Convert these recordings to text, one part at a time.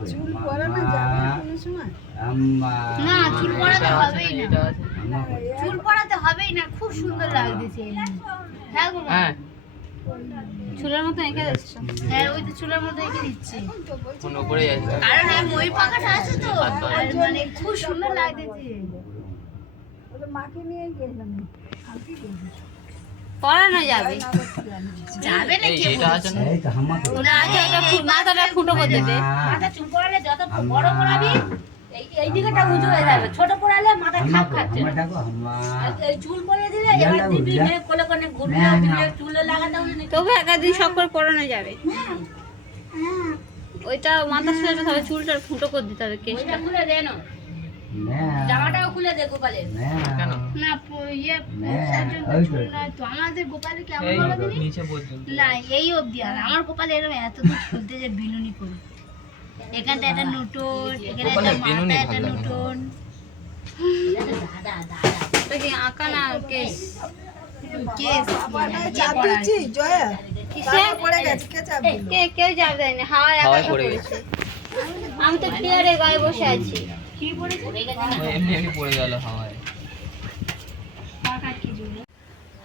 বে চুল পরানো যাবে কোনো সময়? আম্মা না চুল পড়াতে হবেই না। এটা আছে আম্মা চুল পড়াতে হবেই না খুব সুন্দর লাগতেছে হ্যাঁ গো হ্যাঁ। চুলের মতো এঁকে দিচ্ছ। হ্যাঁ ওই তো চুলের মতো এঁকে দিচ্ছি। ফোন উপরে যাচ্ছে কারণ এই মই পাখাটা আছে তো। আর মানে খুব সুন্দর লাগতেছে। মাকে নিয়ে গেলাম। আর কি করবি পড়ানো যাবে। যাবে না কে এটা আছে না? এই তো হাম্মা তো না আছে এটা ফু- মাথাটা ফুটো করে দেবে। মাথা চুল পড়ালে যত বড় পড়াবি, এই এই দিকেটা উঁচু হয়ে যাবে। ছোট পড়ালে মাথা হাম্মা এই চুল পরে দিলে এবার দিবি। নে কোলে কোলে ঘুরলে না, না। দিলে চুলে লাগাতে হবে না তবে একাদিন সব করে পড়ানো যাবে। ওইটা মাথার সাথে চুলটা ফুটো করে দিতে হবে কেসটা। খুলে দে না না। জামাটাও খুলে দে গোপালের। না কেন? না ইয়ে তো। আমাদের গোপালের নিচে পর্যন্ত। না এই অবধি আর আমার কপালে এরকম এত দূর ছুলতে যে বিনুনি করে এখানটা একটা নুটন এখানে একটা মাথা একটা ভালো লাগে। না। কি আঁকা না কেস? কেস চাপ দিচ্ছি জয়া? কিসে? পড়ে গেছে কে চাপ কে কেউ চাপ দেয়নি। হাওয়ায় একা পড়ে পড়েছে। আমি তো গায়ে বসে আছি। কি পড়েছে? এমনি এমনি পড়ে গেল হাওয়ায়।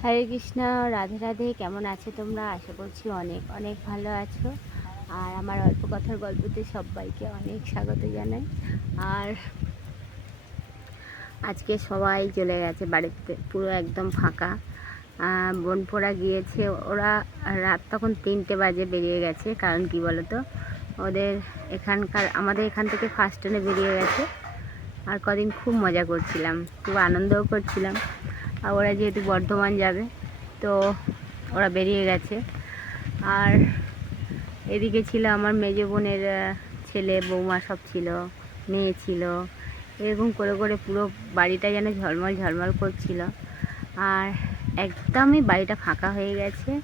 হরে কৃষ্ণ রাধে রাধে কেমন আছো তোমরা? আশা করছি অনেক অনেক ভালো আছো। আর আমার অল্প কথার গল্পতে সবাইকে অনেক স্বাগত জানাই। আর আজকে সবাই চলে গেছে বাড়িতে পুরো একদম ফাঁকা। আহ, বোনপোড়া গিয়েছে ওরা রাত তখন তিনটে বাজে বেরিয়ে গেছে কারণ কি বলতো? ওদের এখানকার, আমাদের এখান থেকে ফার্স্ট ট্রেনে বেরিয়ে গেছে। আর কদিন খুব মজা করছিলাম, খুব আনন্দও করছিলাম। আর ওরা যেহেতু বর্ধমান যাবে, তো ওরা বেরিয়ে গেছে। আর এদিকে ছিল আমার মেজ বোনের ছেলে, বৌমা সব ছিল, মেয়ে ছিল। এরকম করে করে পুরো বাড়িটা যেন ঝলমল ঝলমল করছিল। আর একদমই বাড়িটা ফাঁকা হয়ে গেছে।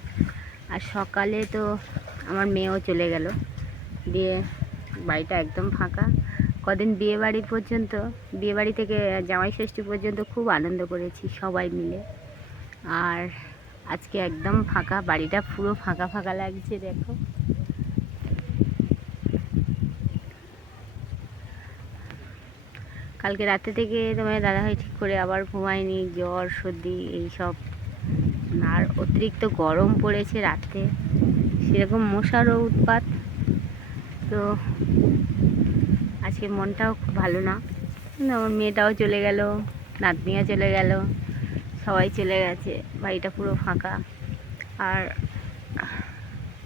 আর সকালে তো আমার মেয়েও চলে গেল। দিয়ে বাড়িটা একদম ফাঁকা। কদিন বিয়ে বাড়ি পর্যন্ত, বিয়ে বাড়ি থেকে জামাই ষষ্ঠী পর্যন্ত খুব আনন্দ করেছি সবাই মিলে। আর আজকে একদম ফাঁকা, বাড়িটা পুরো ফাঁকা ফাঁকা লাগছে, দেখো। কালকে রাতে থেকে তোমার দাদাভাই ঠিক করে আবার ঘুমায়নি, জ্বর, সর্দি, এইসব। আর অতিরিক্ত গরম পড়েছে রাতে। সেরকম মশারও উৎপাত। তো আজকে মনটাও খুব ভালো না। আমার মেয়েটাও চলে গেল, নাতনিও চলে গেল, সবাই চলে গেছে, বাড়িটা পুরো ফাঁকা। আর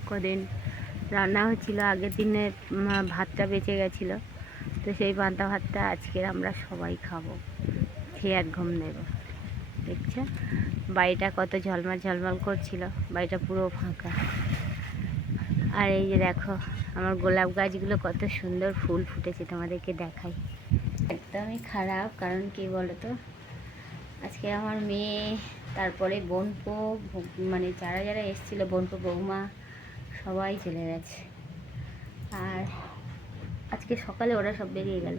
কদিন রান্না হচ্ছিল, আগের দিনে ভাতটা বেঁচে গেছিল। তো সেই পান্তা ভাতটা আজকে আমরা সবাই খাব, খেয়ে আর ঘুম নেব দেখছ, বাড়িটা কত ঝলমল ঝলমল করছিল, বাড়িটা পুরো ফাঁকা। আর এই যে দেখো, আমার গোলাপ গাছগুলো কত সুন্দর ফুল ফুটেছে তোমাদেরকে দেখাই। একদমই খারাপ, কারণ কি বলো তো আজকে আমার মেয়ে, তারপরে বোনপো মানে যারা যারা এসেছিল, বোনপো বৌমা, সবাই চলে গেছে। আর আজকে সকালে ওরা সব বেরিয়ে গেল।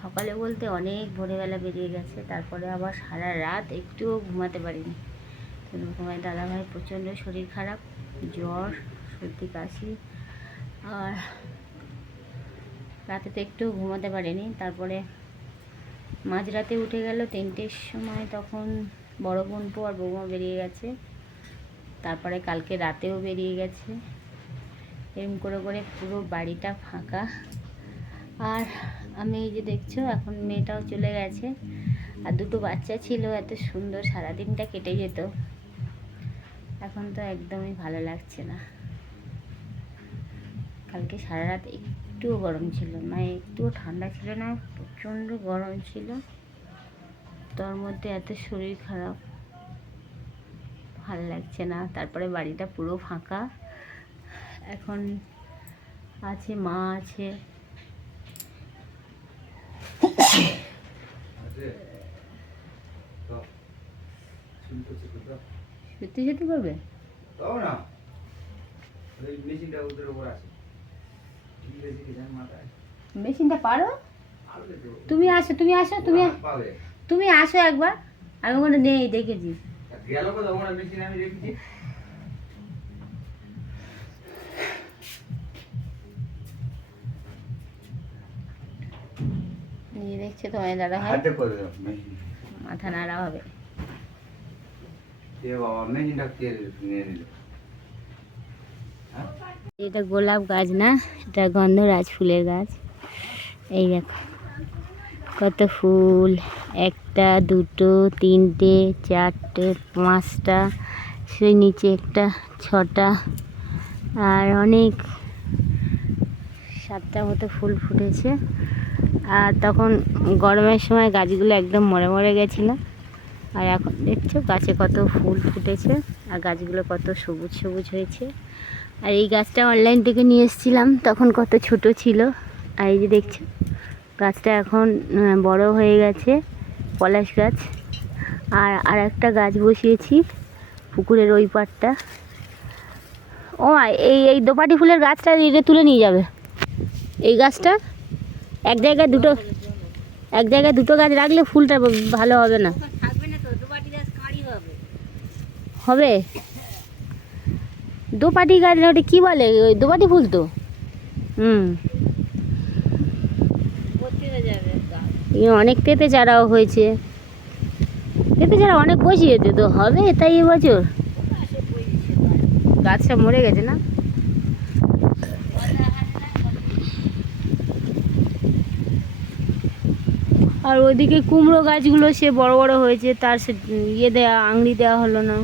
সকালে বলতে অনেক ভোরবেলা বেরিয়ে গেছে, তারপরে আবার সারা রাত একটুও ঘুমাতে পারিনি। ঘুমায় দাদাভাই প্রচণ্ড শরীর খারাপ, জ্বর সর্দি কাশি। আর রাতে তো একটু ঘুমাতে পারিনি, তারপরে মাঝরাতে উঠে গেল তিনটের সময়, তখন বড় বোনপো আর বৌমা বেরিয়ে গেছে। তারপরে কালকে রাতেও বেরিয়ে গেছে। এরম করে করে পুরো বাড়িটা ফাঁকা। আর আমি এই যে দেখছ, এখন মেয়েটাও চলে গেছে। আর দুটো বাচ্চা ছিল, এত সুন্দর সারাদিনটা কেটে যেত। এখন তো একদমই ভালো লাগছে না। কালকে সারা রাত একটুও গরম ছিল না, একটুও ঠান্ডা ছিল না, প্রচণ্ড গরম ছিল। তার মধ্যে এত শরীর খারাপ, ভালো লাগছে না। তারপরে বাড়িটা পুরো ফাঁকা। এখন আছে, মা আছে। সত্যি সত্যি করবে? না। মেশিনটা ওদের উপর আছে কি হয়েছে কি জানি মাথায় মেশিনটা পারো? তুমি আসো তুমি আসো তুমি তুমি আসো একবার। আমি ওখানে নেই দেখেছি। গেল কোথাও ওখানে মেশিন আমি রেখেছি এই যে দেখছ তোমার দাদা ভাই মাথা নাড়া হবে। বাবা মেশিনটা কে নিয়ে নিল? এটা গোলাপ গাছ না? এটা গন্ধরাজ ফুলের গাছ। এই দেখো, কত ফুল। একটা, দুটো, তিনটে, চারটে, পাঁচটা, সেই নিচে একটা, ছটা, আর অনেক সাতটা মতো ফুল ফুটেছে। আর তখন গরমের সময় গাছগুলো একদম মরে মরে গেছিল। আর এখন দেখছ গাছে কত ফুল ফুটেছে, আর গাছগুলো কত সবুজ সবুজ হয়েছে। আর এই গাছটা অনলাইন থেকে নিয়ে এসেছিলাম তখন কত ছোট ছিল। আর এই যে দেখছ গাছটা এখন বড় হয়ে গেছে পলাশ গাছ। আর আর একটা গাছ বসিয়েছি পুকুরের ওই পাটটা ও এই এই দোপাটি ফুলের গাছটা এটা তুলে নিয়ে যাবে। এই গাছটা এক জায়গায় দুটো এক জায়গায় দুটো গাছ রাখলে ফুলটা ভালো হবে না। হবে? দোপাটি গাছ না, ওটা কী বলে? ওই দোপাটি ফুল তো। হুম। অনেক পেঁপে চারাও হয়েছে। পেঁপে চারা অনেক বসিয়েছে তো, হবে তাই এবছর। গাছটা মরে গেছে না? আর ওইদিকে কুমড়ো গাছগুলো সে বড় বড় হয়েছে, তার সে ইয়ে দেওয়া আংড়ি দেওয়া হলো না,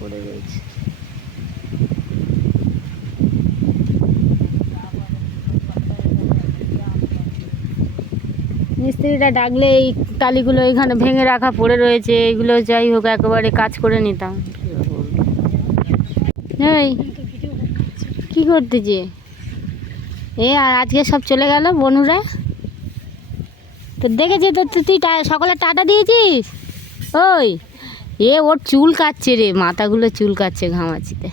পড়ে রয়েছে মিস্ত্রিটা ডাকলে এই টালিগুলো এখানে ভেঙে রাখা পড়ে রয়েছে, এগুলো যাই হোক, একেবারে কাজ করে নিতাম। এই, কি করতেছে এ, আর আজকে সব চলে গেল বনুরা? তো দেখেছে তো তুই- সকালে টাটা দিয়েছিস? ওই, এ, ওর চুল কাটছে রে, মাথাগুলো চুল কাটছে ঘামাচিতে।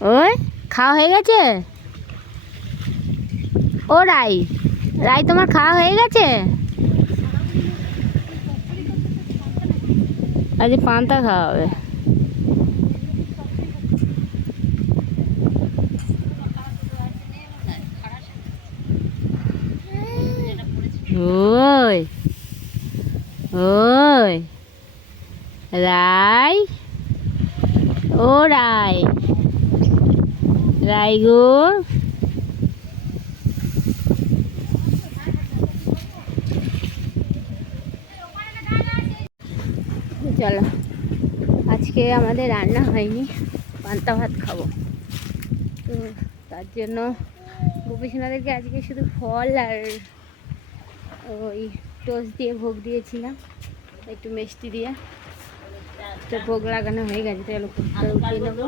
ওই, খাওয়া হয়ে গেছে? ও রাই রাই তোমার খাওয়া হয়ে গেছে? আজ পান্তা খাওয়া হবে। ওই ওই, রাই, ও রাই রাই গো। চলো আজকে আমাদের রান্না হয়নি, পান্তা ভাত খাব। তো তার জন্য গোপীসোনাদেরকে আজকে শুধু ফল আর ওই টোস্ট দিয়ে ভোগ দিয়েছিলাম, একটু মিষ্টি দিয়ে। তো ভোগ লাগানো হয়ে গেছে, তাহলে কুকুরটা উঠিয়ে নেব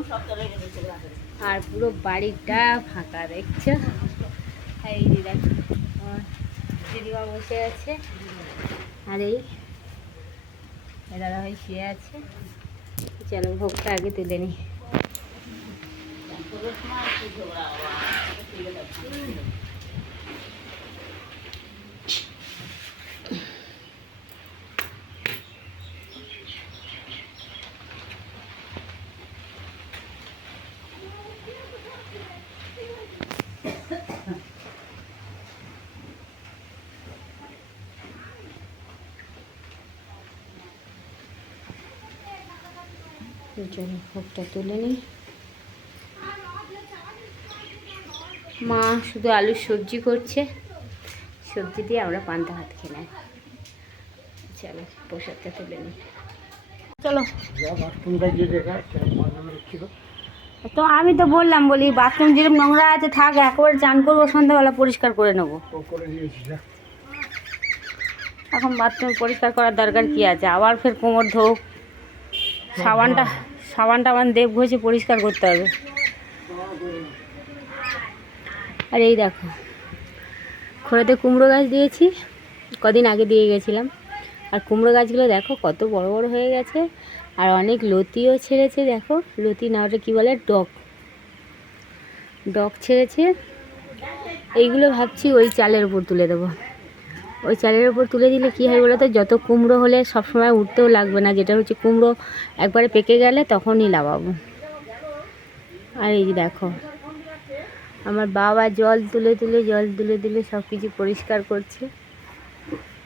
আর পুরো বাড়িটা ফাঁকা, দেখছ? আর যে দিদিমা বসে আছে। আর এই দাদাভাই শুয়ে আছে। চলো ভোগটা আগে তুলে নিই। চলো ভোগটা তুলে নিই। মা শুধু আলুর সবজি করছে। সবজি দিয়ে আমরা পান্তা ভাত খেলাম চলো, প্রসাদটা তুলে নিই। চলো। তো আমি তো বললাম, বলি বাথরুম যেরকম নোংরা আছে, থাক, একবার চান করব, সন্ধ্যাবেলা পরিষ্কার করে নেব। এখন বাথরুম পরিষ্কার করার দরকার কি আছে? আবার ফের কোমর ধোক। সাবানটা সাবান টাবান দেব ঘষে পরিষ্কার করতে হবে। আর এই দেখো, খোড়াতে কুমড়ো গাছ দিয়েছি, কদিন আগে দিয়ে গেছিলাম। আর কুমড়ো গাছগুলো দেখো কত বড় বড় হয়ে গেছে, আর অনেক লতিও ছেড়েছে, দেখো। লতি না ওটা কী বলে, ডক। ডক ছেড়েছে। এইগুলো ভাবছি ওই চালের উপর তুলে দেবো। ওই চালের ওপর তুলে দিলে কী হয় বলো তো যত কুমড়ো হলে সবসময় উঠতেও লাগবে না, যেটা হচ্ছে কুমড়ো একবারে পেকে গেলে তখনই লাগাবো। আর এই দেখো, আমার বাবা জল তুলে তুলে, জল তুলে তুলে সব কিছু পরিষ্কার করছে।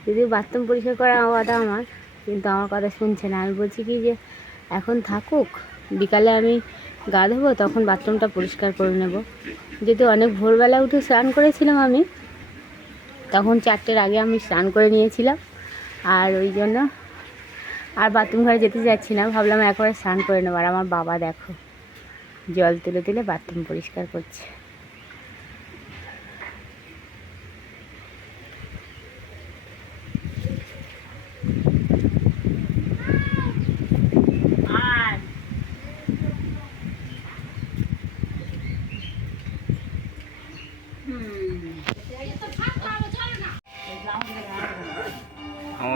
যদিও বাথরুম পরিষ্কার করা কথা আমার, কিন্তু আমার কথা শুনছে না। আমি বলছি কি যে, এখন থাকুক, বিকালে আমি গা ধোবো, তখন বাথরুমটা পরিষ্কার করে নেব। যদি অনেক ভোরবেলা উঠে স্নান করেছিলাম আমি তখন চারটের আগে আমি স্নান করে নিয়েছিলাম। আর ওই জন্য আর বাথরুম ঘরে যেতে যাচ্ছি না, ভাবলাম একবারে স্নান করে নেব। আর আমার বাবা দেখো, জল তুলে তুলে বাথরুম পরিষ্কার করছে।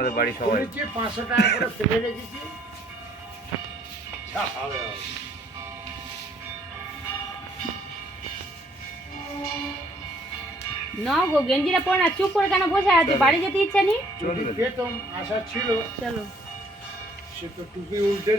আমাদের বাড়ি সবাই। পাঁচশো টাকা করে ফেলে রেখেছি ন গো গেঞ্জিটা পরে না চুপ করে কেন বসে আছে? বাড়ি যেতে ইচ্ছা নেই? আশা ছিল চলো। সে তো টুপি উল্টে